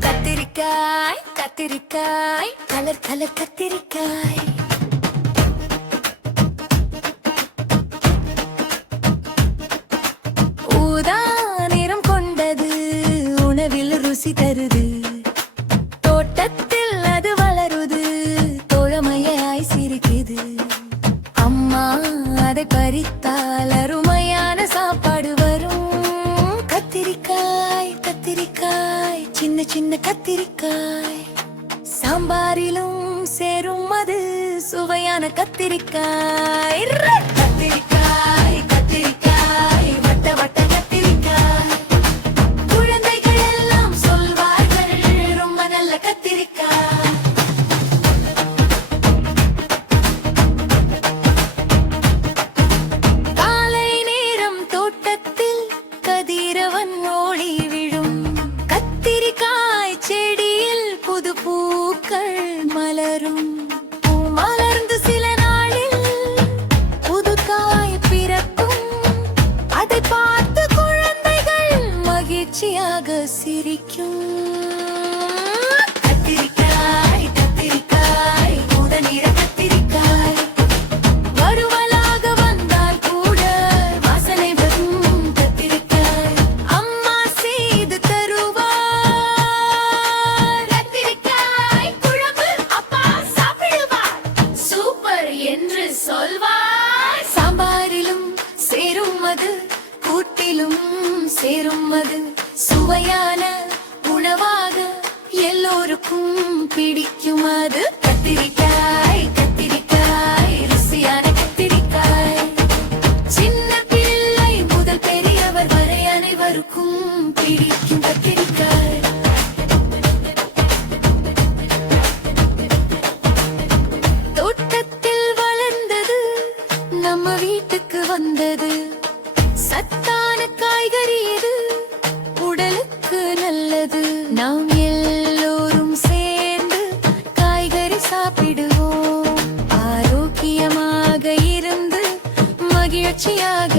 கத்திரிக்காய் கத்திரிக்காய் colour colour கத்திரிக்காய் ஊதா நிறம் கொண்டது உணவில் ருசி தருது தோட்டத்தில் அது வளருது தோழமையாய் சிரிக்குது அம்மா அதை பறித்தால் அருமையான சாப்பாடு வரும் கத்திரிக்காய் கத்திரிக்காய் சின்ன சின்ன கத்திரிக்காய் சாம்பாரிலும் சேரும் அது சுவையான கத்திரிக்காய் கத்திரிக்காய் கத்திரிக்காய் வட்ட வட்ட கத்திரிக்காய் குழந்தைகள் எல்லாம் சொல்வார்கள் ரொம்ப நல்ல கத்திரிக்காய் காலை நேரம் தோட்டத்தில் கதிரவன் ஒளி விழும் கத்திரிக்காய் செடியில் புது பூக்கள் மலரும் மலர்ந்து சில நாளில் புது காய் பிறக்கும் அதை பார்த்து குழந்தைகள் மகிழ்ச்சியாக சிரிக்கும் கத்திரிக்காய் கத்திரிக்காய் உடனிட கத்திரிக்காய் வருவலாக வந்தால் கூட வாசனை வரும் கத்திரிக்காய் அம்மா செய்து தருவார் கத்திரிக்காய் குழம்பு அப்பா சாப்பிடுவார் சூப்பர் என்று சொல்வார் சாம்பாரிலும் சேரும் அது கூட்டிலும் சேரும் அது சுவையான உணவாக எல்லோருக்கும் பிடிக்கும் அது கத்திரிக்காய் கத்திரிக்காய் ருசியான கத்திரிக்காய் சின்ன பிள்ளை முதல் பெரியவர் வரை அனைவருக்கும் பிடிக்கும் கத்திரிக்காய் தோட்டத்தில் வளர்ந்தது நம்ம வீட்டுக்கு வந்தது சத்தான காய்கறி இது உடலுக்கு நல்லது நாம் எல்லோரும் சேர்ந்து காய்கறி சாப்பிடுவோம் ஆரோக்கியமாக இருந்து மகிழ்ச்சியாக